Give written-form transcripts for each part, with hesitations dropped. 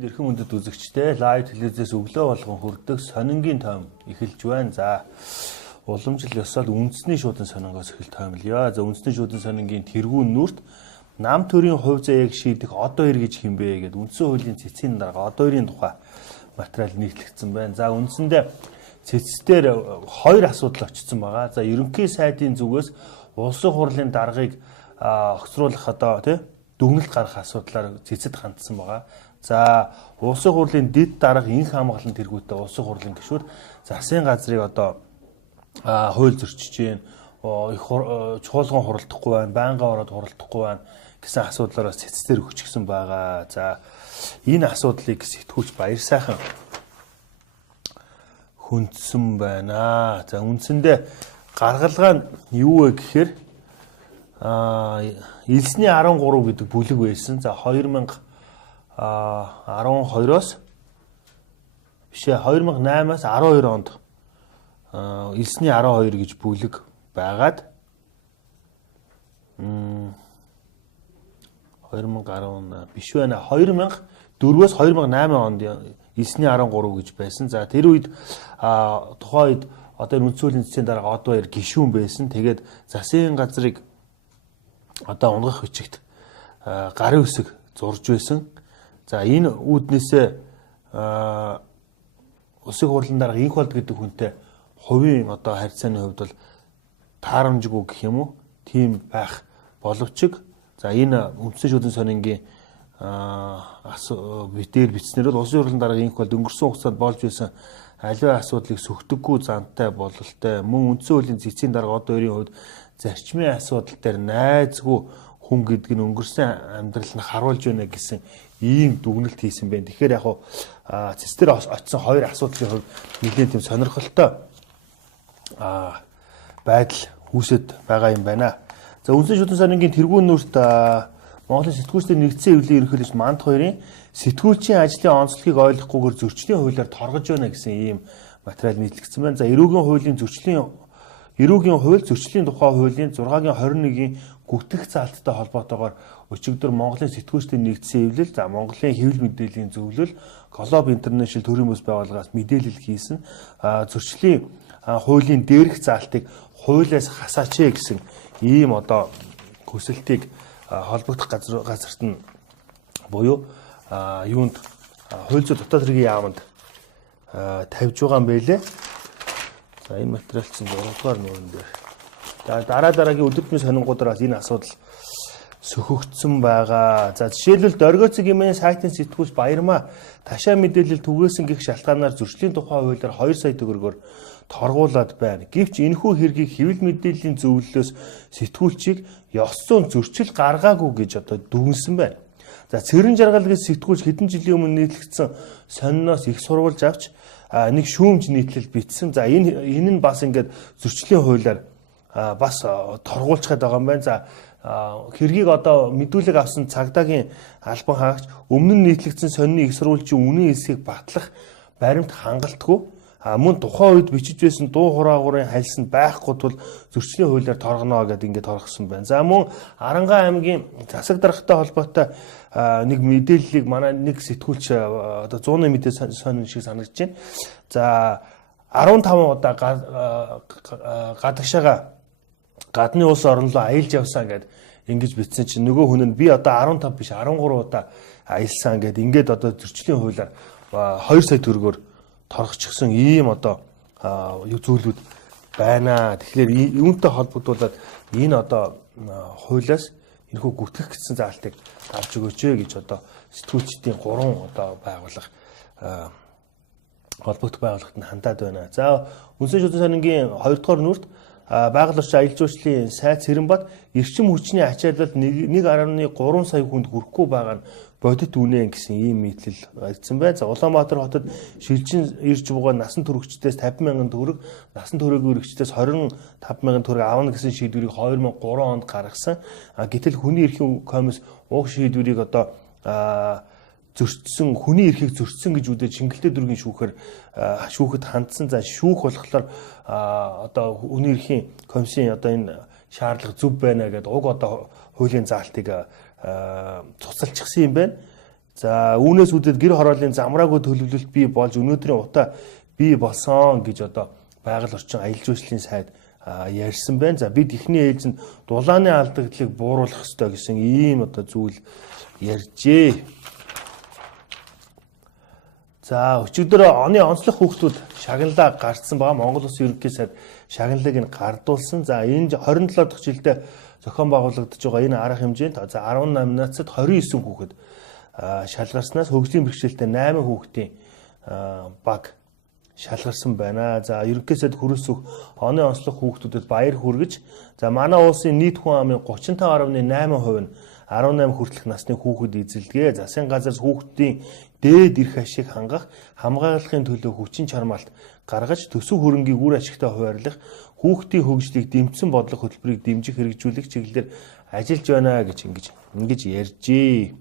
Эрхэм үндэд үзэгчтэй лайв телевизээс өглөө болгон хүрдэг сонингийн тойм эхэлж байна. За уламжил ёсоор үндэсний шуудан сонингоос эхэл тоймлё. За үндэсний шуудан сонингийн тэргүүн нүрт нам төрийн хувь заяаг шийдэх одоо ир гэж хэмбэ гэдэг үндсэн хуулийн цэцгийн дарга одоо ирийн тухай материал нийтлэгдсэн байна. За үндсэндээ цэцээр хоёр асуудал очсон байгаа. За ерөнхий сайдын зүгээс улсын хурлын даргыг огцруулах одоо дүгнэлт гаргах асуудлаар цэцэд хандсан байгаа. За улсын хурлын дэд дарга инх хамгаалалт тэргүүтээ улсын хурлын гишүүд засгийн газрыг одоо хууль зөрчиж гин их чуулган хуралдахгүй байна, байнга ороод хуралдахгүй байна гэсэн асуудлаараа цэцээр өгчихсөн байгаа. За энэ асуудлыг сэтгүүлч баяр сайхан хүндсэн байна. За үндсэндээ гаргалгаа нь юу вэ гэхээр Элсний 13 гэдэг бүлэг байсан. За 2012-оос бишээ 2008-аас 12 онд Элсний 12 гэж бүлэг байгаад 2010 биш байна. 2004-өөс 2008 онд Элсний 13 гэж байсан. За тэр үед тухайн үед одоо үндсүүлийн цэцгийн дарга од баяр гишүүн байсан. Тэгээд засгийн газрыг одоо унгах бичигт гарын үсэг зурж байсан. За энэ үүднээсээ улсын хурлын дарга инх болд гэдэг хүнтэй хувийн одоо харьцааны хувьд бол таарамжгүй гэх юм уу? Тийм байх боловч за энэ үндсэн шүүлийн сонингийн дээр бичснээр бол улсын хурлын дарга инх болд өнгөрсөн хугацаанд болж байсан аливаа асуудлыг сөхдөггүй зантай бололтой мөн үндсэн хуулийн цэцгийн дарга одоо өөрийн хувьд зарчмын асуудал дээр найзгүй хүн гэдэг нь өнгөрсөн амьдрал нь харуулж байна гэсэн ийм дүгнэлт хийсэн байна. Тэгэхээр яг цэцээр очсон хоёр асуудлын хувьд нэлээд тийм сонирхолтой байдал үүсэт байгаа юм байна. За үндсэн шүүлийн сонингийн тэргүүн нүрт Монголын сэтгүүлчдийн нэгдсэн эвлэлийн ерөнхийлөгч Мант хоёрын сэтгүүлчийн ажлын онцлогийг ойлгохгүйгээр зөрчлийн хуулиар торгож байна гэсэн ийм материал нийтлэгдсэн байна. За эрүүгийн хуулийн эрүүгийн хууль зөрчлийн тухай хуулийн 6-гийн 21-ийн гүтгэх заалттай холбоотойгоор өчигдөр Монголын сэтгүүлчдийн нэгдсэн эвлэл за Монголын хэвлэл мэдээллийн зөвлөл Глоб Интернэшнл төрийн бүс байгууллагаас мэдээлэл хийсэн зөрчлийн хуулийн дээрх заалтыг хуулиас хасаач гэсэн ийм одоо хүсэлтийг холбогдох газарт нь буюу юунд хууль зүйн дотоод хэргийн яамд тавьж байгаа юм байлээ. За энэ материал чинь 6 дугаар нүрэн дээр. За дараагийн өдөр тутмын сонингуудаас энэ асуудал сөхөгдсөн байгаа. За жишээлбэл Доргоцгийн хэмээн сайтын сэтгүүлч Баярмаа ташаа мэдээлэл түгээсэн гэх шалтгаанаар зөрчлийн тухай хуулиар 2 сая төгрөгөөр торгуулад байна. Гэвч энэхүү хэргийг хэвлэл мэдээллийн зөвлөлөөс сэтгүүлчийг ёс зүйн зөрчил гаргаагүй гэж одоо дүгнсэн байна. За цэрэн жаргал гэж сэтгүүлч хэдэн жилийн өмнө нийтлэгдсэн сониноос их сурвалж авч нэг шүүмж нийтлэл бичсэн. За энэ нь бас ингээд зөрчлийн хуулиар бас торгуулчихад байгаа юм байна. За хэргийг одоо мэдүүлэг авсан цагдаагийн албан хаагч өмнө нь нийтлэгдсэн сонины их сурвалжийн үнэн эсхийг батлах баримт хангалтгүй мөн тухайн үед бичиж байсан дуу хураагуурын хальсанд байхгүй тул зөрчлийн хуулиар торгоно гэдээ ингээд торгосон байна. За мөн Арангаа аймгийн засаг даргатай холбоотой нэг мэдээллийг манай нэг сэтгүүлч одоо 100-ны мэдээ сонин шиг санагдаж байна. За 15 удаа гадагшаага гадны улс орн руу аялж явсан гэд ингэж бичсэн чинь нөгөө хүн нь би одоо 15 биш 13 удаа аялсан гэд ингээд одоо зөрчлийн хуулиар 2 сая төгрөгөөр торгочихсон ийм одоо зүйлүүд байна. Тэгэхээр үүнтэй холбогдуулаад энэ одоо хуулиас энэхүү гүтгэх гэсэн заалтыг авч өгөөч гэж одоо сэтгүүлчдийн 3 одоо байгууллага холбогдох байгууллагад нь хандаад байна. За үндсэн шүүлийн сонингийн 2 дугаар нүрт байгаль орчин аялал жуулчлалын сайд Цэрэнбат эрчим хүчний ачаалал 1.3 сая хүнд хүрэхгүй байгаа нь бодит үнэ гэсэн ийм нийтлэл гаргасан байна. За Улаанбаатар хотод шилжин ирж бугаа насан туршидчдээс 50,000 төгрөг, насан туршаагүй эрхчдээс 25,000 төгрөг авна гэсэн шийдвэрийг 2003 онд гаргасан. Гэтэл хүний эрхийн комисс уг шийдвэрийг одоо зөрчсөн хүний эрхийг зөрчсөн гэж үдээ Чингэлтэй дүүргийн шүүхэд хандсан. За шүүх болохоор одоо хүний эрхийн комиссийн одоо энэ шаардлага зөв байна гэдэг уг одоо хуулийн заалтыг цуцалчихсан юм байна. За үүнээс үүдээд гэр хорооллын замраагүй төлөвлөлт бий болж өнөөдрийн утаа бий болсон гэж одоо байгаль орчин аялал жуулчлалын сайд ярьсан байна. За бид эхний ээлжинд дулааны алдагдлыг бууруулах ёстой гэсэн ийм одоо зүйл ярьжээ. За өчигдөр оны онцлог хүүхдүүд шагналаа гарцсан байгаа. Монгол Улсын ерөнхий сайд шагналыг нь гардуулсан. За энэ 27 дахь жилдээ зохион байгуулагдаж байгаа энэ арга хэмжээнд за 10 номинацид 29 хүүхэд шалгарснаас хөгжлийн бэрхшээлтэй 8 хүүхдийн баг шалгарсан байна. За ерөнхий сайд хүрээсөх оны онцлог хүүхдүүдэд баяр хүргэж за манай улсын нийт хүн амын 35.8% нь 18 хүртэлх насны хүүхэд эзэлдэг. Засгийн газраас хүүхдийн дээд эрх ашиг хангах, хамгаалахын төлөө хүчин чармаалт гаргаж төсөв хөрөнгийг үр ашигтай хуваарлах, хүүхдийн хөгжлийг дэмжсэн бодлого хөтөлбөрийг дэмжих хэрэгжүүлэх чиглэлээр ажиллаж байна гэж ингэж ярьжээ.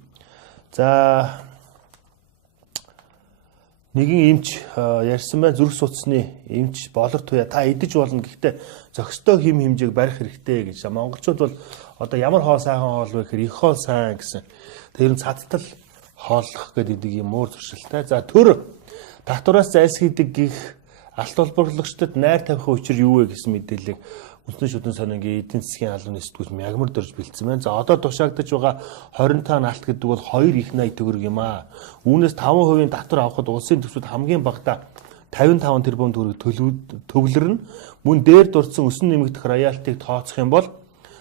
За нэгэн эмч ярьсан байна, зүрх судасны эмч болор туяа та идэж болно, гэхдээ зохистой хэм хэмжээг барих хэрэгтэй гэж. Монголчууд бол одоо ямар хоол сайхан хоол вэ гэхээр их хоол сайн гэсэн. Тэр нь цадтал хооллох гэдэг юм уур зуршилтай. За төр татвараас зайлсхийдэг гих алт олборлогчдод найр тавих учир юу вэ гэсэн мэдээллийг үндэсний шүтэн сонингийн эдийн засгийн албаны сэтгүүл мягмар дөрж бэлдсэн байна. За одоо тушаагдаж байгаа 25 алт гэдэг бол 2 их 80 төгрөг юм аа. Үүнээс 5% татвар авахд улсын төсвөд хамгийн багадаа 55 тэрбум төгрөг төвлөрнө. Мөн дээр дурдсан өсөн нэмэгдэх роялтыг тооцох юм бол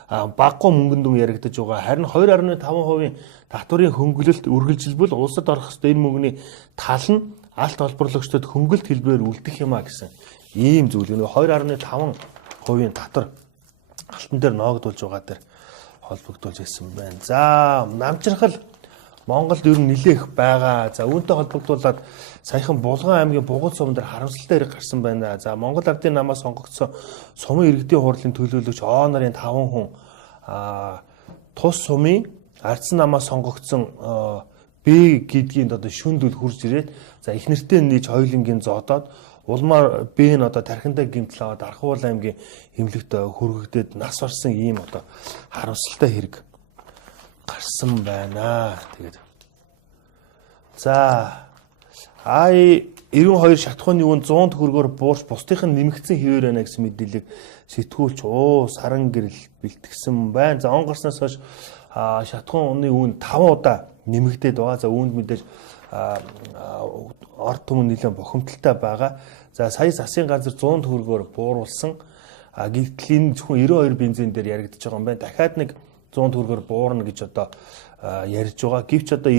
баггүй мөнгөнд дүн яригдаж байгаа. Харин 2.5% татварын хөнгөлөлт үргэлжилбэл улсад орох ёстой энэ мөнгөний тал нь алт олборлогчдод хөнгөлт хэлбэрээр үлдэх юмаа гэсэн ийм зүйл. 2.5% татвар алтан дээр ноогдуулж байгаа дээр холбогдуулж ирсэн байна. За намчирхал Монголд ер нь нэлээх байгаа. За үүнтэй холбогдуулаад саяхан Булган аймгийн Бугуул сумын дээр харамсалтай хэрэг гарсан байна. За Монгол Ардын намаас сонгогдсон сумын иргэдийн хурлын төлөөлөгч О нарын 5 хүн тус сумын ардсан намаас сонгогдсон Б гэдгийн одоо шүндүүл хурж ирээд за их нэртэй нээж хоёулангийн зодоод улмаар Б нь одоо тархиндаа гэмтэл аваад Архуул аймгийн эмнэлэгт хөргөгдөд нас орсон ийм одоо харамсалтай хэрэг гарсан байна. Тэгээд за I92 шатхууны үн 100 төгрөгөөр буурч бусдынх нь нэмэгдсэн хэвээр байна гэсэн мэдээллийг сэтгүүлч сарын гэрэл бэлтгэсэн байна. За он гарснаас хойш шатхуун үнийн үн 5 удаа нэмэгдээд байгаа. За үүнд мэдээж ард түмэн нэлээд бохимдолтой байгаа. За сая засгийн газар 100 төгрөгөөр бууруулсан. Гэтэл энэ зөвхөн 92 бензин дээр яригдчихэж байгаа юм байна. Дахиад нэг 100 төгрөгөөр буурна гэж одоо ярьж байгаа. Гэвч одоо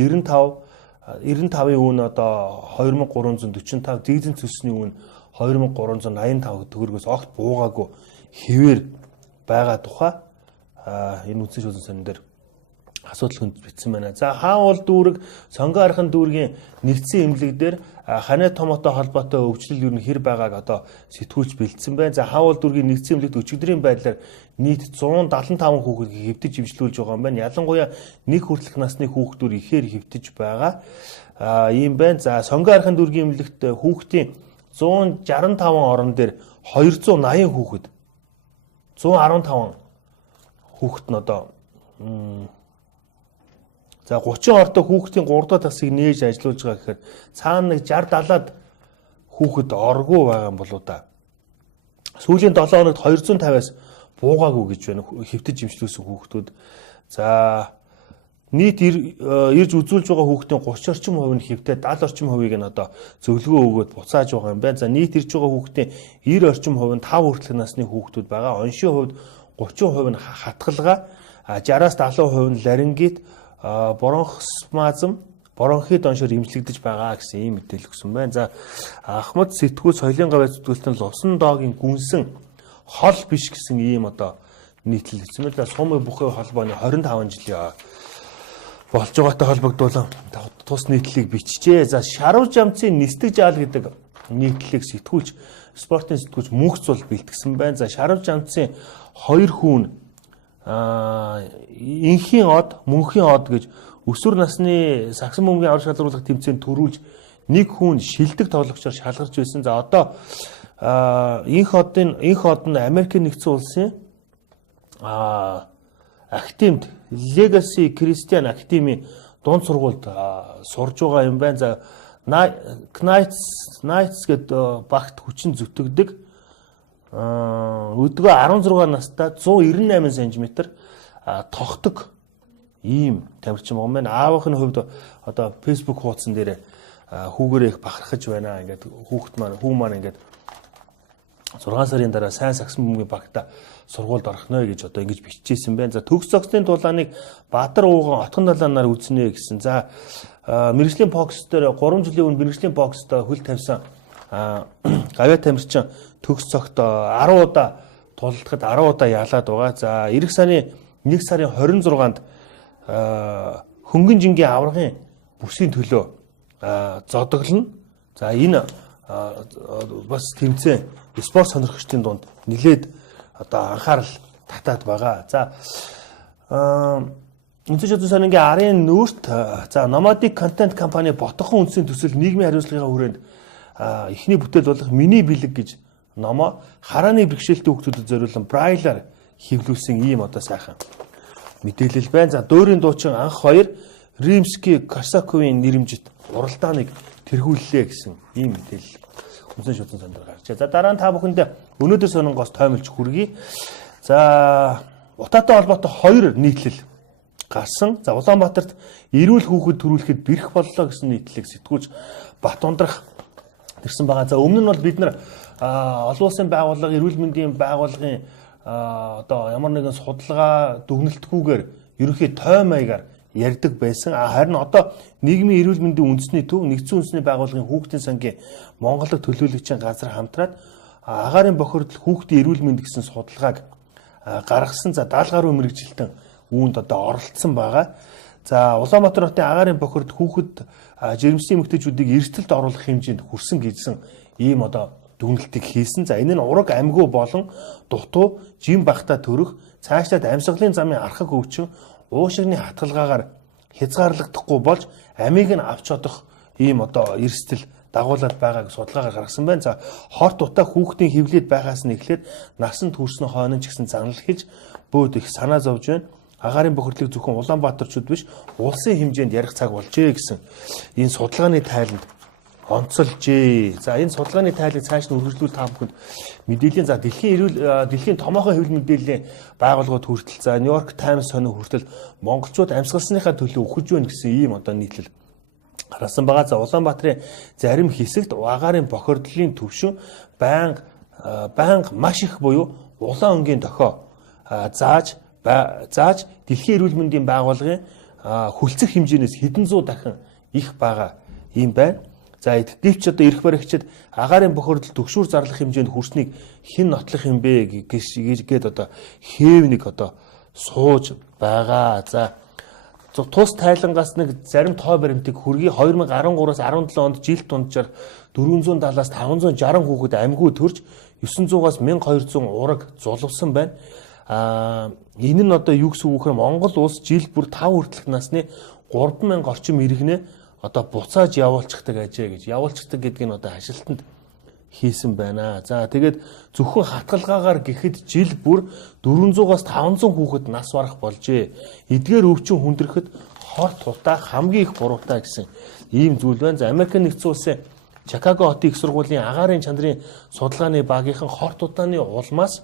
95-ийн үн одоо 2345, дизель цэсний үн 2385 төгрөгөөс огт буугаагүй хэвээр байгаа тухай энэ үндэсний шүүхийн сонин дээр асуудал хүнд битсэн байна. За хаавал дүүрэг сонгон архын дүүргийн нэгдсэн эмнэлэг дээр ханаа томоотой холбоотой өвчлөл юу н хэр байгааг одоо сэтгүүлч бэлдсэн байна. За хаавал дүүргийн нэгдсэн эмнэлэгт өчигдрийн байдлаар нийт 175 хүүхэд хэвтэж хөвжлүүлж байгаа юм байна. Ялангуяа нэг хүртэлх насны хүүхдүүд ихээр хэвтэж байгаа. Ийм байна. За сонгон архын дүүргийн эмнэлэгт хүүхдийн 165 орон дээр 280 хүүхэд 115 хүүхэд нь одоо за 30 ортой хүүхдийн 3 дахь тасыг нээж ажиллуулж байгаа гэхээр цаана нэг 60-70-аад хүүхэд оргүй байгаа юм болоо да. Сүүлийн 7 хоногт 250-аас буугаагүй гэж байна хэвтэж имжлүүлсэн хүүхдүүд. За нийт ирж үзүүлж байгаа хүүхдийн 30 орчим хувь нь хэвтээд 70 орчим хувийг нь одоо зөвлөгөө өгөөд буцааж байгаа юм байна. За нийт ирж байгаа хүүхдийн 90 орчим хувь нь 5 хүртэлх насны хүүхдүүд байгаа. Оншийн хувьд 30% нь хатгалгаа, 60-аас 70% нь ларингит, бронхспазм, бронхит оншоор эмчлэгдэж байгаа гэсэн ийм мэдээлэл өгсөн байна. За Ахмад сэтгүүл соёлын гавь зүтгэлтэн лувсан доогийн гүнсэн хол биш гэсэн ийм одоо нийтлэл хэлсэн байна. Сумын бүхий холбооны 25 жилийн болж байгаатай холбогдуулан тус нийтлэлийг бичжээ. За шарав жамцын нисдэг жаал гэдэг нийтлэлийг сэтгүүлч спортын сэтгүүлч мөнхц бол бэлтгэсэн байна. За шарав жамцын 2 хүн инхийн од, мөнхийн од гэж өсвөр насны сагсан бөмбөгийн аврал шалгаруулах тэмцээнд төрүүлж нэг хүн шилдэг тоглогчоор шалгарч байсан. За одоо инх од нь Америкийн нэгдсэн улсын академид Legacy Christian Academy дунд сургуульд сурж байгаа юм байна. За Knights гэдэг багт хүчин зүтгэдэг. Өдгөө 16 настай 198 см тогтдог ийм тамирчин байгаа юм байна. Аавынхны хувьд одоо Facebook хуудсан дээр хүүгээрээ их бахархаж байна. Ингээд хүү маань ингээд 6 сарын дараа сайн сагсан бөмбөгийн багта сургуульд орохно гэж одоо ингэж бичижсэн байна. За төгс цогцны дулааныг Баатар ууган отхон далаанаар үзнэ гэсэн. За мэрэгжлийн бокс дээр 3 жилийн өмнө мэрэгжлийн бокст хөл тавьсан гавья тамирчин төгс цогт 10 удаа тулалдахад 10 удаа ялаад байгаа. За эх сарын 1 сарын 26-нд хөнгөн жингийн аврагын бүсийн төлөө зодоглоно. За энэ бас тэмцээн спорт сонирхогчдын дунд нэлээд одоо анхаарал татаад байгаа. За Үндэс шатны сангийн арын нүүрт за Nomadic контент компани ботхон үндсийн төсөл нийгмийн хариуцлагын хүрээнд эхний бүтээл болох миний бэлэг гэж номоо харааны бэрхшээлтэй хүүхдүүдэд зориулсан брайлаар хэвлүүлсэн ийм одоо сайхан мэдээлэл байна. За дөөрийн дуучин анх хоёр Римский-Корсаковын нэрэмжит уралдааныг тэргүүллээ гэсэн ийм мэдээлэл Үндэс шатны санд гарчээ. За дараа нь та бүхэнд өнөөдөр сонингоос тоймолж хүргэе. За утаатай холбоотой 2 нийтлэл гарсан. За Улаанбаатарт эрүүл хүүхэд төрүүлэхэд бэрх боллоо гэсэн нийтлэлийг сэтгүүлж бат ундрах тэрсэн байгаа. За өмнө нь бол бид нар олон улсын байгууллага, эрүүл мэндийн байгууллагын одоо ямар нэгэн судалгаа дүгнэлтгүйгээр ерөнхий тойм маягаар ярьдаг байсан. Харин одоо нийгмийн эрүүл мэндийн үндэсний төв нэгдсэн үндэсний байгууллагын хүүхдийн сангийн Монголыг төлөөлөгчийн газар хамтраад агаарын бохирдол хүүхдийн эрүүл мэнд гэсэн судалгааг гаргасан. За 70 гаруй мэрэгжилтэн үүнд одоо оролцсон байгаа. За Улаанбаатар хотын агаарын бохирд хүүхэд жирэмсний эмэгтэйчүүдийг эрсдэлд оруулах хэмжээнд хүрсэн гэсэн ийм одоо дүгнэлтийг хийсэн. За энэ нь ураг амьгүй болон дутуу жим багтаа төрөх цаашлаад амьсгалын замын архаг өвчин уушигны хатгалгаагаар хязгаарлагдахгүй болж амийг нь авч чадах ийм одоо эрсдэл дагуулад байгааг судалгаагаар гаргасан байна. За хорт утаа хүүхдийн хөвлөд байхаас нь эхлээд насанд хүрсэн хойно ч гэсэн занал хэлж бөөд их санаа зовж байна. Агаарын бохирдлыг зөвхөн Улаанбаатарчууд биш улсын хэмжээнд ярих цаг болжээ гэсэн энэ судалгааны тайланд онцолжээ. За энэ судалгааны тайлыг цааш нь үргэлжлүүл та бүхэнд мэдээллийн за дэлхийн томоохон хэвлэл мэдээллийн байгууллагууд хүртэл за Нью-Йорк Таймс сонин хүртэл монголчууд амьсгалсныхаа төлөө өгөж байна гэсэн ийм одоо нийтлэл гаргасан байгаа. За Улаанбаатарын зарим хэсэгт агаарын бохирдлын төвшин байнга маш их буюу улаан өнгийн дохио зааж дэлхийн эрүүл мэндийн байгууллагын хөлцөх хэмжээнээс хэдэн зуун дахин их байгаа юм байна. За эдгээрч одоо эрх баригчид агаарын бохирдол төгшүүр зарлах хэмжээнд хүрснийг хэн нотлох юм бэ гэж одоо хээв нэг одоо сууж байгаа. За тус тайлангаас нэг зарим тоо баримтыг хүргэе 2013-аас 17 онд жилд дунджаар 470-аас 560 хүүхэд амьгүй төрж 900-аас 1200 ураг зулвсан байна. Энэ нь одоо юу гэсэн үг вэ? Монгол улс жил бүр 5 хүртэлх насны 3000 орчим иргэнэ одоо буцааж явуулчихдаг ажээ гэж. Явуулчихдаг гэдгийг нь одоо хашилтанд хийсэн байна. За тэгээд зөвхөн хатгалгаагаар гэхэд жил бүр 400-аас 500 хүүхэд нас барах болжээ. Эдгээр өвчин хүндрэхэд хорт утаа хамгийн их буруутай гэсэн ийм зүйл байна. За Америк нэгдсэн улсын Чикаго хотын их сургуулийн агаарын чанарын судалгааны багийнхан хорт утааны улмаас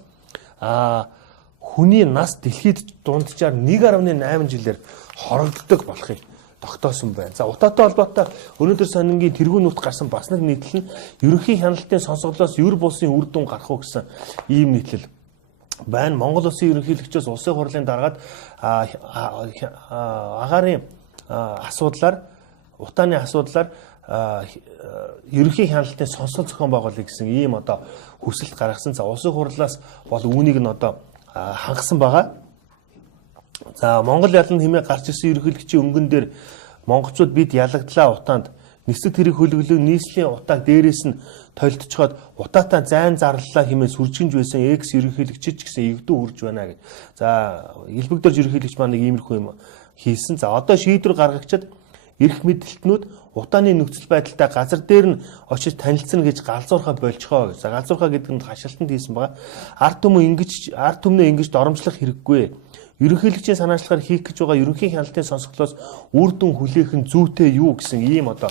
хүний нас дэлхийд дунджаар 1.8 жилээр хорогддог болохыг тогтоосон байна. За утаатай холбоотой өнөөдөр сонингийн тэргүүн нүрт гарсан бас нэг нийтлэл нь ерөнхий хяналтын сонсголоос ер булсын үр дүн гарах уу гэсэн ийм нийтлэл байна. Монгол улсын ерөнхийлөгчөөс улсын хурлын дараад агаарын асуудлаар утааны асуудлаар ерөнхий хяналтын сонсгол зохион байгуулах гэсэн ийм одоо хүсэлт гаргасан. За улсын хурлаас бол үүнийг нь одоо хангасан байгаа. За Монгол ялан хэмээн гарч ирсэн ерөнхийлөгчийн өнгөн дээр монголчууд бид ялагдлаа утаанд нисэг тэрэг хөлөглөө нийслэлийн утааг дээрээс нь толдцоход утаатаа зайн зарлалаа хэмээн сүржигж байсан экс ерөнхийлөгчид ч гэсэн эгдүү хүрж байна гэж. За элбэгдэрж ерөнхийлөгч маань нэг иймэрхүү юм хийсэн. За одоо шийдвэр гаргагчид эрх мэдэлтнүүд утааны нөхцөл байдалтай газар дээр нь очиж танилцсан гэж галзуурхаа болчихоо гэж. Галзуурхаа гэдэг нь хашаалтанд хийсэн байгаа. Ард түмнээ ингэж доромжлох хэрэггүй. Ерөнхийлөгчийн санаачлагаар хийх гэж байгаа ерөнхий хяналтын сонсголоос үр дүн хүлээх нь зүйтэй юу гэсэн ийм одоо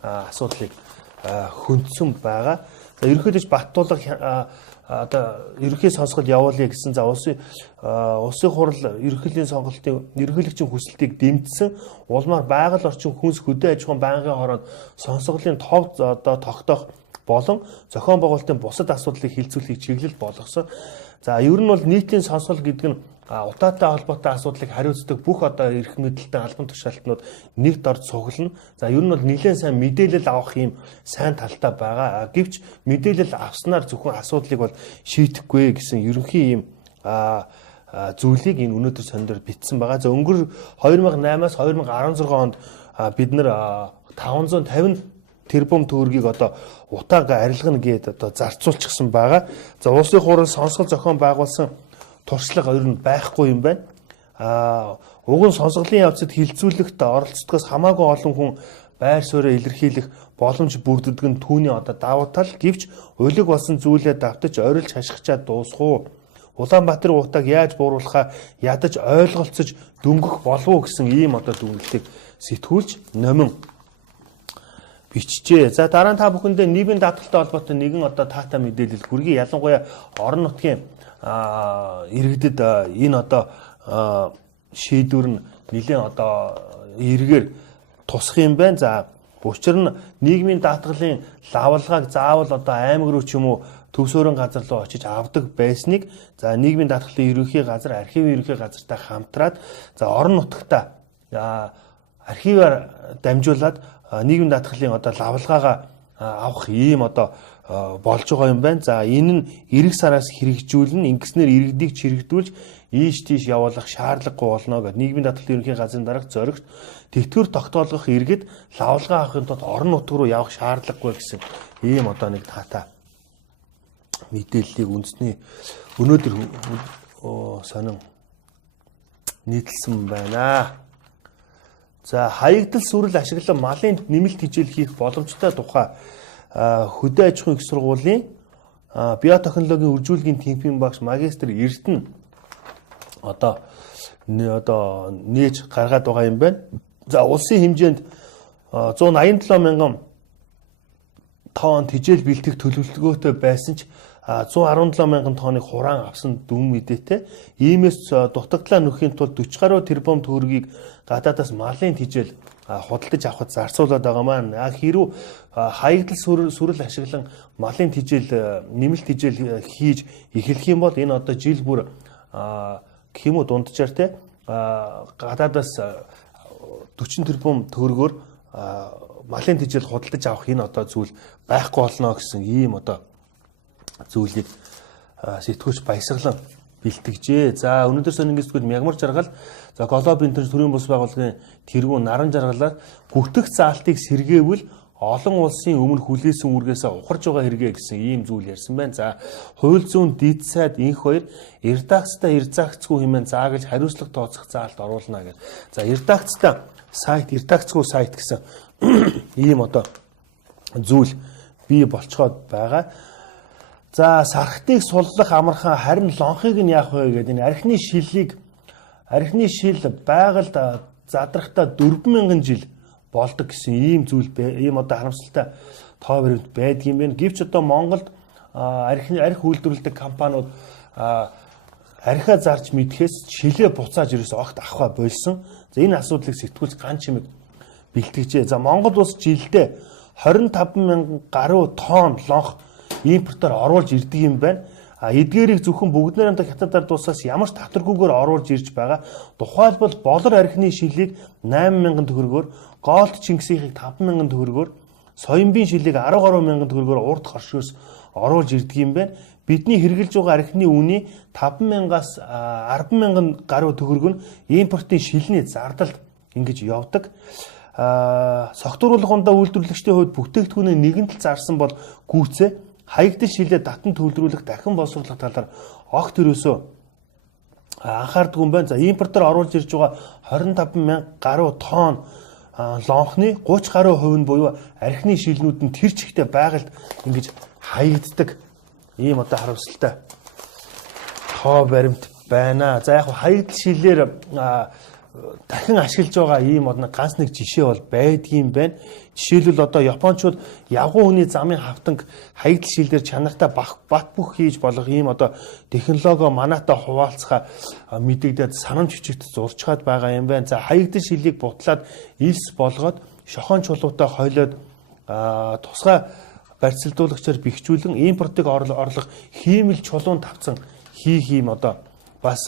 асуудлыг хөндсөн байгаа. За ерөнхийлөгч Баттуулга одоо ерөнхий сонсгол явуулъя гэсэн за улсын хурал ерөнхийлөгчийн хүсэлтийг дэмжсэн улмаар байгаль орчин хүнс хөдөө аж ахуйн байнгын хороонд сонсголын тов одоо тогтоох болон зохион байгуулалтын бусад асуудлыг хилцүүлэхийг чиглэл болгосон. За ер нь бол нийтийн сонсгол гэдэг нь утаатай холбоотой асуудлыг хариуцдаг бүх одоо эрх мэдэлтэй албан тушаалтнууд нэгд орж цуглана. За ер нь бол нэлээд сайн мэдээлэл авах юм сайн талтай байгаа. Гэвч мэдээлэл авснаар зөвхөн асуудлыг бол шийдэхгүй гэсэн ерөнхий юм зүйлийг энэ өнөөдөр сондор бичсэн байгаа. За өнгөр 2008-аас 2016 онд бид нэр 550 тэрбум төгрөгийг одоо утаага арилгана гээд одоо зарцуулчихсан байгаа. За улсын хурал сонсгол зохион байгуулсан туршлага ер нь байхгүй юм байна. Уг нь сонсголын явцад хилцүүлэхт оролцдгоос хамаагүй олон хүн байр суурьаа илэрхийлэх боломж бүрддэг нь түүний одоо давуу тал. Гэвч улиг болсон зүйлээ давтаж ойрлж хашгичаад дуусах уу? Улаанбаатарын утааг яаж бууруулахаа ядаж ойлголцож дөнгөх болов уу гэсэн ийм одоо дүгнэлтийг сэтгүүлж номин бичжээ. За дараа нь та бүхэндээ нийгмийн даатгалтай холбоотой нэгэн одоо таатай мэдээлэл хүргэе. Ялангуяа орон нутгийн иргэдэд энэ одоо шийдвэр нь нэлээд одоо эргээр тусах юм байна. За учир нь нийгмийн даатгалын лавлгааг заавал одоо аймаг руу ч юм уу төвсөрөн газар руу очиж авдаг байсныг за нийгмийн даатгалын ерөнхий газар, архивын ерөнхий газартай хамтраад за орон нутагта архиваар дамжуулаад нийгмийн даатгалын одоо лавлгаагаа авах ийм одоо болж байгаа юм байна. За энэ нь эрэг сараас хэрэгжүүлнэ. Ингэснээр иргэдийг чирэгдүүлж ийш тийш явуулах шаардлагагүй болно гэдэг нийгмийн даатгалын ерөнхий газрын дарга зоригт тэгтгүр тогтоолгох иргэд лавлгаа авахын тулд орон нутг руу явах шаардлагагүй гэсэн ийм одоо нэг таатай мэдээллийг үндэсний өнөөдөр сонин нийтэлсэн байна. За хаягдал сүрэл ашиглан малын нэмэлт хичээл хийх боломжтой тухай хөдөө аж ахуйн их сургуулийн биотехнологийн үржүүлгийн тэмцээн багш магистр Эрдэнэ одоо нээж гаргаад байгаа юм байна. За улсын хэмжээнд 187 мянган тонн хичээл бэлтгэх төлөвлөгөөтэй байсан ч 117 мянган тонныг хураан авсан дүн мэдээтэй. Иймээс дутагдлаа нөхөхийн тулд 40 гаруй тэрбум төгрөгийг гадаадаас малын хичээл худалдаж авахд зарцуулаад байгаа маань. Хэрв хаягдал сүрэл ашиглан малын хичээл нэмэлт хичээл хийж эхлэх юм бол энэ одоо жил бүр гэх юм уу дунджаар те гадаадаас 40 тэрбум төгрөгөөр малын хичээл худалдаж авах энэ одоо зүйл байхгүй болно гэсэн ийм одоо зүйлийг сэтгүүлч баясгалан бэлтгэжээ. За өнөөдөр сонингийн сэтгүүл мягмар жаргал за глобалын төрийн бус байгууллагын тэргүүн наран жаргалаар гүтэх заалтыг сэргээвэл олон улсын өмнө хүлээсэн үүргээс ухарж байгаа хэрэгэ гэсэн ийм зүйл ярьсан байна. За хууль зүйн дид сайд инх хоёр редакцтай эрзаагцгүй хэмээн зааглаж хариуцлага тооцох заалт оруулна гэж. За редакцтай сайт, редакцгүй сайт гэсэн ийм одоо зүйл бий болцоход байгаа. За сархтыг суллах амархан харин лонхыг нь яах вэ гэдэг энэ архины шил байгальд задрахтаа 4000 жил болдог гэсэн ийм зүйл ийм одоо харамсалтай тоо баримт байдаг юм байна. Гэвч одоо Монголд арх үйлдвэрлэдэг компаниуд архиа зарж мэдхээс шилээ буцааж ерөөс огт авахаа болсон. За энэ асуудлыг сэтгүүлч ган чимэг бэлтгэжээ. За Монгол улс жилдээ 25,000 гаруй тонн лонх импортоор оруулж ирдэг юм байна. Эдгээрийг зөвхөн бүгд найрамдах хятадаар дуусаас ямар ч татваргүйгээр оруулж ирж байгаа. Тухайлбал болор архины шилийг 8,000 төгрөгөөр, гоолд чингисийнхийг 5,000 төгрөгөөр, соёмбын шилийг 10 гаруй мянган төгрөгөөр урд хоршоос оруулж ирдэг юм байна. Бидний хэрэгжилж байгаа архины үний 5,000-аас 10,000 гаруй төгрөг нь импортын шилний зардалд ингэж явдаг. Согтууруулах ундаа үйлдвэрлэгчдийн хувьд бүтээгдэхүүнээ нэгэнт зарсан бол гүйцээ хаягдал шилээ татан төлөвлөрүүлэх дахин боловсруулах талаар огт өрөөсөө анхаардаг юм байна. За импортоор оруулж ирж байгаа 25,000 гаруй тонн лонхны 30 гаруй хувь нь буюу архины шилнүүд нь тэр чигтээ байгальд ингэж хаягддаг ийм одоо харамсалтай тоо баримт байна. За яг хаягдл шилээр дахин ашиглаж байгаа ийм ганц нэг жишээ бол байдгийм байна. Жишээлбэл одоо японочууд явган хүний замын хавтанг хаягдл шилээр чанартай бат бөх хийж болох ийм одоо технологи манайтай хуваалцах мэдэгдээд санамж хүчигт зурчгаад байгаа юм байна. За хаягдл шилийг бутлаад илс болгоод шохон чулуутай хойлоод тусгай барьцалдуулагчаар бэхжүүлэн импортыг орлох хиймэл чулуун тавцан хийх юм одоо бас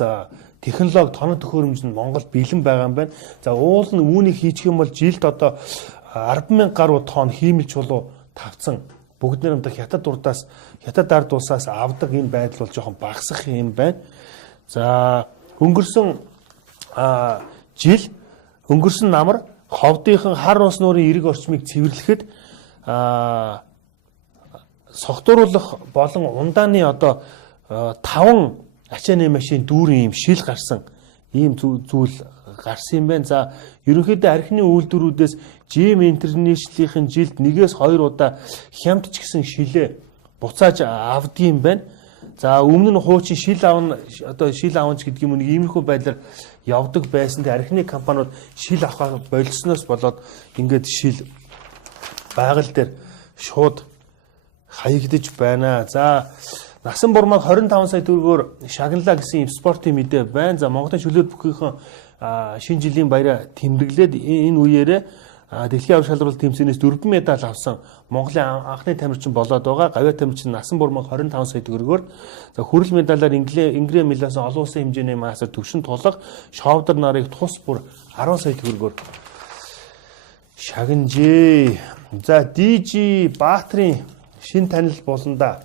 технологи тоног төхөөрөмж нь Монгол бэлэн байгаа юм байна. За уул нь үүнийг хийчих юм бол жилд одоо 10,000 гаруй тонн хиймэл чулуу тавцсан бүгд нэрмдэх хятад ард улсаас авдаг энэ байдал бол жоохон багасах юм байна. За өнгөрсөн намар ховдынхан хар ус нуурын эрэг орчмыг цэвэрлэхэд согтууруулах болон ундааны одоо 5 ачааны машин дүүрэн юм шил гарсан ийм зүйл гарсан юм байна. За ерөнхийдөө архины үйлдвэрүүдээс GM International-ийн жилд 1-2 удаа хямд ч гэсэн шилээ буцааж авдгийм байна. За өмнө нь хуучин шил аванч гэдэг юм нэг иймэрхүү байдлаар явдаг байсан. Архины компаниуд шил авахаа болсноос болоод ингээд шил байгаль дээр шууд хаягдж байна. За насан бурмаг 25 сая төгрөгөөр шагналаа гэсэн юм спортын мэдээ байна. За Монголын чөлөөт бүхийнхэн шинэ жилийн баяраа тэмдэглээд энэ үеэрээ дэлхийн авир шалралт тэмцээнээс 4 медаль авсан Монголын анхны тамирчин болоод байгаа. Гавьяа тамирчин насан бурмаг 25 сая төгрөгөөр за хүрэл медалаар Ингрэ Милоос олон улсын хэмжээний маасаар төвшин тулах, шовдор нарыг тус бүр 10 сая төгрөгөөр шагнажээ. За DJ Баатрийн шин танил болонда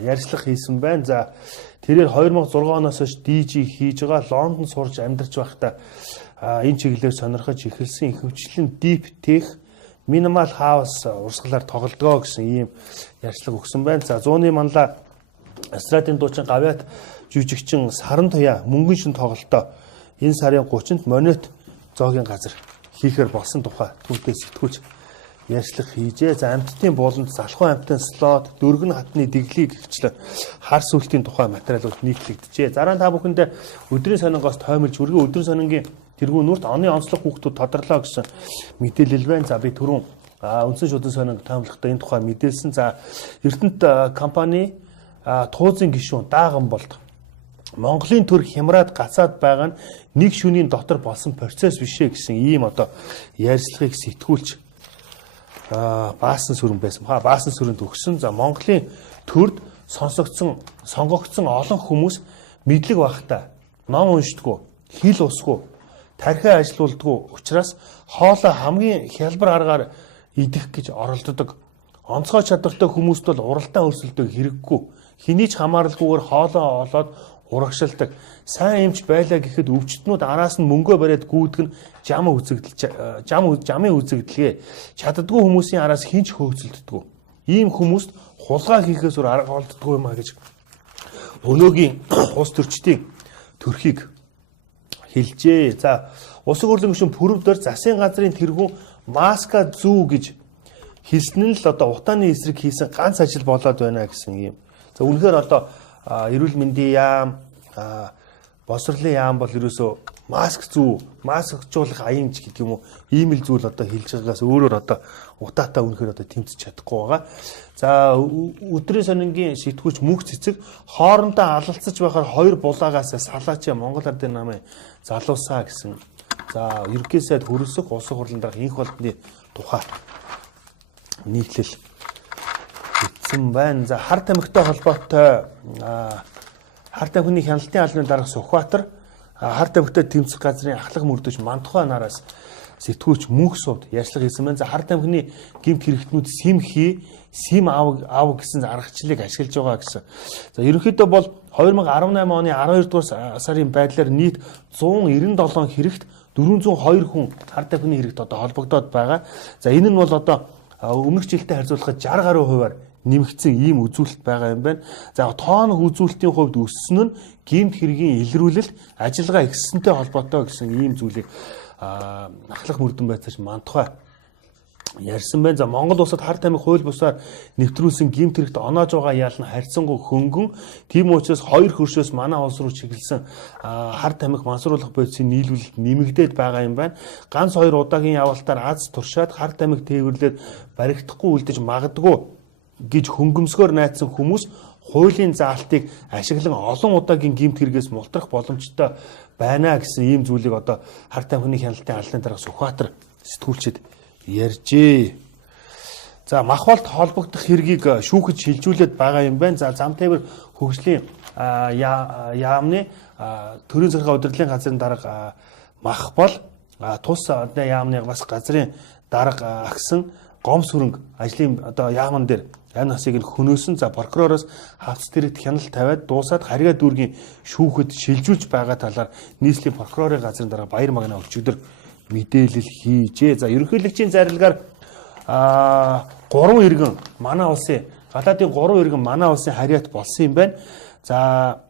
ярьцлага хийсэн байна. За тэрээр 2006 оноос хойш DJ хийж байгаа. Лондонд сурж амьдарч байхдаа энэ чиглэлээр сонирхож эхэлсэн хөвчлэн Deep Tech Minimal House урсгалаар тоглодгоо гэсэн ийм ярьцлага өгсөн байна. За 100-ны манлаа эстрадын дуучин гавьяат жүжигчин сарын туяа мөнгөн шин тоглолтоо энэ сарын 30-нд Монет зоогийн газар хийхээр болсон тухай түүнтэй сэтгүүлч ярьцлага хийжээ. За амьтдын бууланд залхуу амьтан слот, дөргөн хатны дэглийг гихчлэн хар сүлтийн тухай материалууд нийтлэгдэжээ. Зараа та бүхэндээ өдрийн сонингоос тоймолж өргөн өдрийн сонингийн тэргүүн нүрт оны онцлог хүүхдүүд тодорлоо гэсэн мэдээлэл байна. За би түрүүн үндсэн шудан сонинг тоймлохдоо энэ тухай мэдээлсэн. За Эрдэнэт компани туузын гишүүн дааган болд Монголын төр хямраад гацаад байгаа нь нэг шөнийн дотор болсон процесс бишээ гэсэн ийм одоо ярьцлагыг сэтгүүлч Баасан сүрэн байсан. Баасан сүрэнд өгсөн. За Монголын төрд сонгогдсон олон хүмүүс мэдлэг багтаа ном уншдаггүй, хэл усгүй, тархиа ажилуулдаггүй учраас хоолой хамгийн хялбар аргаар идэх гэж оролддог. Онцгой чадвартай хүмүүст бол уралдаан өрсөлдөг хэрэггүй. Хэний ч хамааралгүйгээр хоолоо олоод урагшилдаг. Сайн эмч байлаа гэхэд өвчтнүүд араас нь мөнгөө бариад гүйдэг нь жамын үзэгдлээ. Чаддгүй хүмүүсийн араас хинч хөөцөлддөг. Ийм хүмүүст хулгай хийхээс өөр арга олддгүй юм а гэж өнөөгийн улс төрчдийн төрхийг хэлжээ. За улс хурлын гишүүн Пүрэвдөр засгийн газрын тэргүүн маска зүү гэж хэлсэн нь л одоо утааны эсрэг хийсэн ганц ажил болоод байна гэсэн юм. За үнэхээр одоо эрүүл мэндийн яам, боловсролын яам бол ерөөсөө маскжуулах аянч гэдэг юм уу ийм л зүйл одоо хэлж байгаагаас өөрөөр одоо утаатай үнэхээр одоо тэмцэж чадахгүй байгаа. За өдрийн сонингийн сэтгүүлч мөнх цэцэг хоорондоо алалцаж байхаар хоёр булаагаас салаач Монгол ардын намын залуусаа гэсэн. За ерөнхий сайд хөрөлсөх улсын хурлын дарга инх болтны тухай нийтлэл бичсэн байна. За хар тамхитай холбоотой хар тамхины хяналтын албаны дарга Сүхбаатар хар тамхитай тэмцэх газрын ахлах мөрдөж Мантухай нараас сэтгүүлч мөнх сууд ярьцлага хийсэн байна. За хар тамхины гэмт хэрэгтнүүд сим ав гэсэн аргачлалыг ашиглаж байгаа гэсэн. За ерөнхийдөө бол 2018 оны 12 дугаар сарын байдлаар нийт 197 хэрэгт 402 хүн хар тамхины хэрэгт одоо холбогдоод байгаа. За энэ нь бол одоо өмнөх жилдээ харьцуулахад 60 гаруй хувиар нэмэгдсэн ийм үзүүлэлт байгаа юм байна. За тоонох үзүүлэлтийн хувьд өссөн нь гэмт хэргийн илрүүлэлт, ажиллагаа ихсэнтэй холбоотой гэсэн ийм зүйлийг ахлах мөрдөн байцаач мантухай ярьсан байна. За Монгол улсад хар тамхи хууль бусаар нэвтрүүлсэн гэмт хэрэгт оноож байгаа яална харьцангуй хөнгөн. Тийм учраас 2 хөршөөс манай улс руу чиглэсэн хар тамхи мансруулах бодисын нийлүүлэлт нэмэгдээд байгаа юм байна. Ганц 2 удаагийн явалтаар аз туршаад хар тамхи тээвэрлээд баригдахгүй үлдэж магадгүй гэж хөнгөмсгөр найдсан хүмүүс хуулийн заалтыг ашиглан олон удаагийн гэмт хэрэгээс мултрах боломжтой байна гэсэн ийм зүйлийг одоо хар тамхины хяналтын албаны дарга Сүхбаатар сэтгүүлчид ярьжээ. За махболт холбогдох хэргийг шүүхэд шилжүүлээд байгаа юм байна. За зам тээвэр хөгжлийн яамны төрийн захиргаа удирдлагын газрын дарга махбол тус яамны бас газрын дарга агсан гомс хөрөнгө ажлын одоо яамн дээр амь насыг нь хөнөөсөн. За прокуророос хавц тэрэгт хяналт тавиад дуусаад харьяа дүүргийн шүүхэд шилжүүлж байгаа талаар нийслэлийн прокурорын газрын дарга Баяр Магнаа өчигдөр мэдээлэл хийжээ. За ерөнхийлөгчийн зарилгаар 3 иргэн манай улсын гадаадын 3 иргэн манай улсын харьяат болсон юм байна. За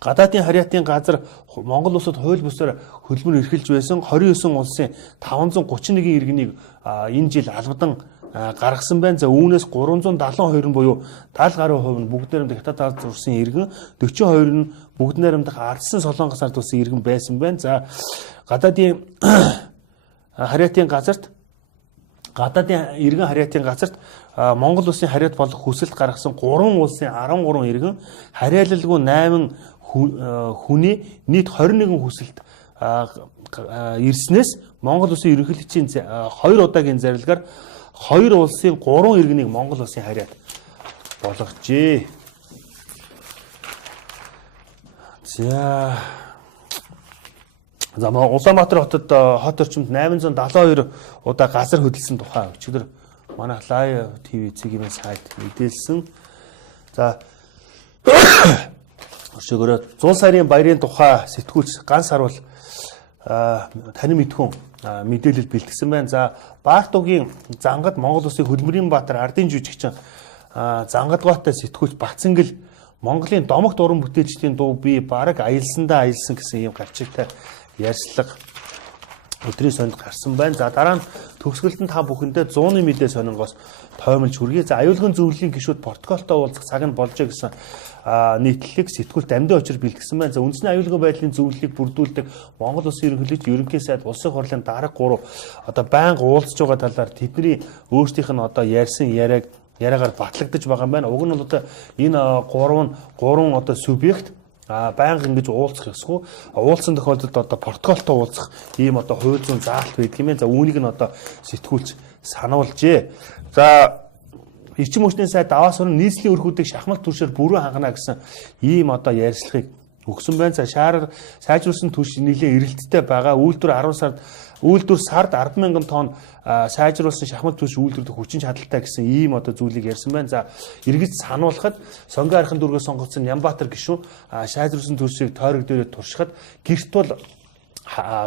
гадаадын харьяатын газар Монгол улсад хууль бусаар хөдөлмөр эрхэлж байсан 29 улсын 531 иргэнийг энэ жил албадан гаргасан байна. За үүнээс 372 нь буюу 70% нь бүгд найрамдах хятад ард улсын иргэн, 42 нь бүгд найрамдах ардсан Солонгос ард улсын иргэн байсан байна. За гадаадын харьяатын газарт гадаадын иргэн харьяатын газарт Монгол улсын харьяат болох хүсэлт гаргасан 3 улсын 13 иргэн харьяалалгүй 8 хүний нийт 21 хүсэлт ирснээс Монгол улсын ерөнхийлөгчийн 2 удаагийн зарилгаар 2 улсын 3 иргэнийг Монгол улсын харьяат болгожээ. За Улаанбаатар хотод хот орчимд 872 удаа газар хөдөлсөн тухай өчигдөр манай Live TV цэгийн сайт мэдээлсэн. За өчигдөр 100 сарын баярын тухай сэтгүүлч ганц харуул танин мэдхүн мэдээлэл бэлтгэсэн байна. За Баартугийн Зангад Монгол Улсын Хөлмөрийн Баатар ардын жүжигчин Зангадгаатай сэтгүүлч Бацангэл Монголын домогт уран бүтээлчдийн дуу би бараг аялсандаа аялсан гэсэн ийм гарчигтай ярьслага өдрийн сонд гарсан байна. За дараа нь төгсгөлд та бүхэндээ 100-ны мэдээ сонингоос тоймолж хүргэе. За аюулгын зөвлөлийн гишүүд протоколтой уулзах цаг нь болжээ гэсэн нийтлэлийг сэтгүүлт амьдын очир бэлтгэсэн байна. За үндэсний аюулгын байдлын зөвлөлийг бүрдүүлдэг Монгол Улсын ерөнхийлөгч ерөнхий сайд улсын хурлын дарга 3 одоо байнга уулзж байгаа талаар тэдний өөрсдийнх нь одоо ярьсан яриагаар батлагдаж байгаа юм байна. Уг нь бол одоо энэ 3 одоо субъект байнга ингэж уулзах ёсгүй. Уулзсан тохиолдолд одоо протоколтой уулзах ийм одоо хууль зүйн заалт байдаг юм байна. За үүнийг нь одоо сэтгүүлч сануулжээ. За Эрчим хүчний сайд даваас өрн нийслэлийн өрхүүдийг шахмал түвшээр бүрэн хангана гэсэн ийм одоо ярьцлагыг өгсөн байна. За сайжруулсан түвш нэлээд эрэлттэй байгаа. Үйлдвэр сард 10,000 тонн сайжруулсан шахмал түвш үйлдвэрлэх хүчин чадалтай гэсэн ийм одоо зүйлийг ярьсан байна. За эргэж сануулхад Сонгон архын дүргээс сонгогдсон Нямбаатар гишүүн сайжруулсан түвшийг тойрог дээрээ туршихад гэрт бол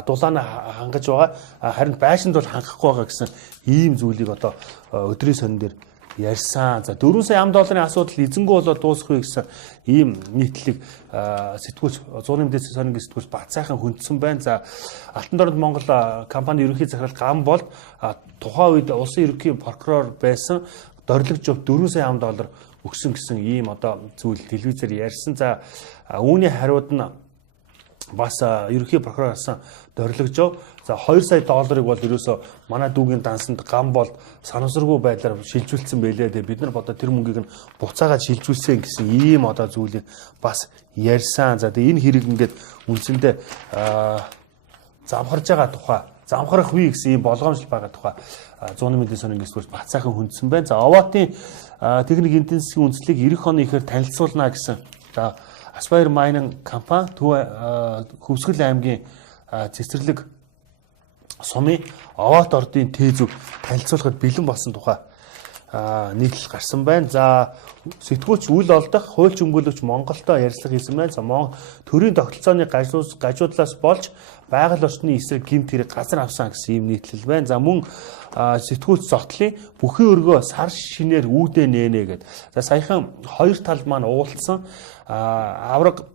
дулаана хангаж байгаа. Харин байшинд бол хангахгүй байгаа гэсэн ийм зүйлийг одоо өдрийн сонин дээр ярьсан. За 4 сая $1 асуудал эзэнгүү болоод дуусах вэ гэсэн ийм нийтлэлийг сэтгүүлч 100-ны мэдээ сонингийн сэтгүүлч Бацайхан хүндсэн байна. За Алтан дорд Монгол компани ерөнхий захирал гам бол тухайн үед улсын ерөнхий прокурор байсан дорлогч жов 4 сая $1 өгсөн гэсэн ийм одоо зүйл телевизээр ярьсан. За үүний хариуд нь бас ерөнхий прокурор асан дорлогжов. За $2 сая бол ерөөсө манай дүүгийн дансанд гам бол санамсаргүй байдлаар шилжүүлсэн байлээ. Тэгээ бид нар бодоо тэр мөнгийг нь буцаагаад шилжүүлсэн гэсэн ийм одоо зүйлийг бас ярьсан. За тэгээ энэ хэрэг ингээд үндсэндээ замхарж байгаа тухай, замхарах вэ гэсэн ийм болгоомжл байгаа тухай 100-ны мэдээ сонингийн сэтгүүлч Бацайхан хүндсэн байна. За Овоотын техник интенсивийн үндэслэлийг 90 оны ихээр танилцуулна гэсэн. За Aspire Mining компани Хөвсгөл аймгийн цэцэрлэг сумын Овоот ордын тээзүг танилцуулахад бэлэн болсон тухай нийтлэл гарсан байна. За сэтгүүлч үл олдох хууль хэмжүүлэгч Монголтой ярилцлага хийсэн байна. За төрийн тогтолцооны гажуудлаас болж байгаль орчны эсрэг гэмт хэрэг газар авсан гэсэн ийм нийтлэл байна. За мөн сэтгүүлч зотлын бүхий өргөө сар шинээр үүдэ нэнэ гэд. За саяхан хоёр тал маань уулзсан авраг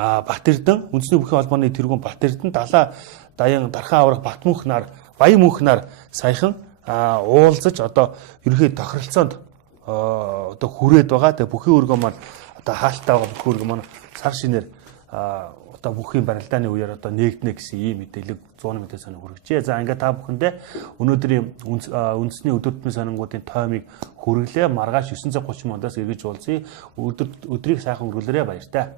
Батэрдэн үндэсний бүхий холбооны тэргүүн Батэрдэн далаа даян дархан аврах Батмөнх нар Баян мөнх нар саяхан уулзаж одоо ерөнхий тохиролцоонд одоо хүрээд байгаа. Тэгээ бүхий өргөө маань одоо хаалттай байгаа бүхий өргөө маань сар шинээр одоо бүхий барилдааны үеэр одоо нээгднэ гэсэн ийм мэдээлэл 100 мэдээ санаа хүргэжээ. За ингээд та бүхэндээ өнөөдрийн үндэсний өдөр тутмын сонингуудын тоймыг хүргэлээ. Маргааш 930 мондоос эргэж уулзъя. Өдрийг сайхан өнгөрүүлээрэй баяртай.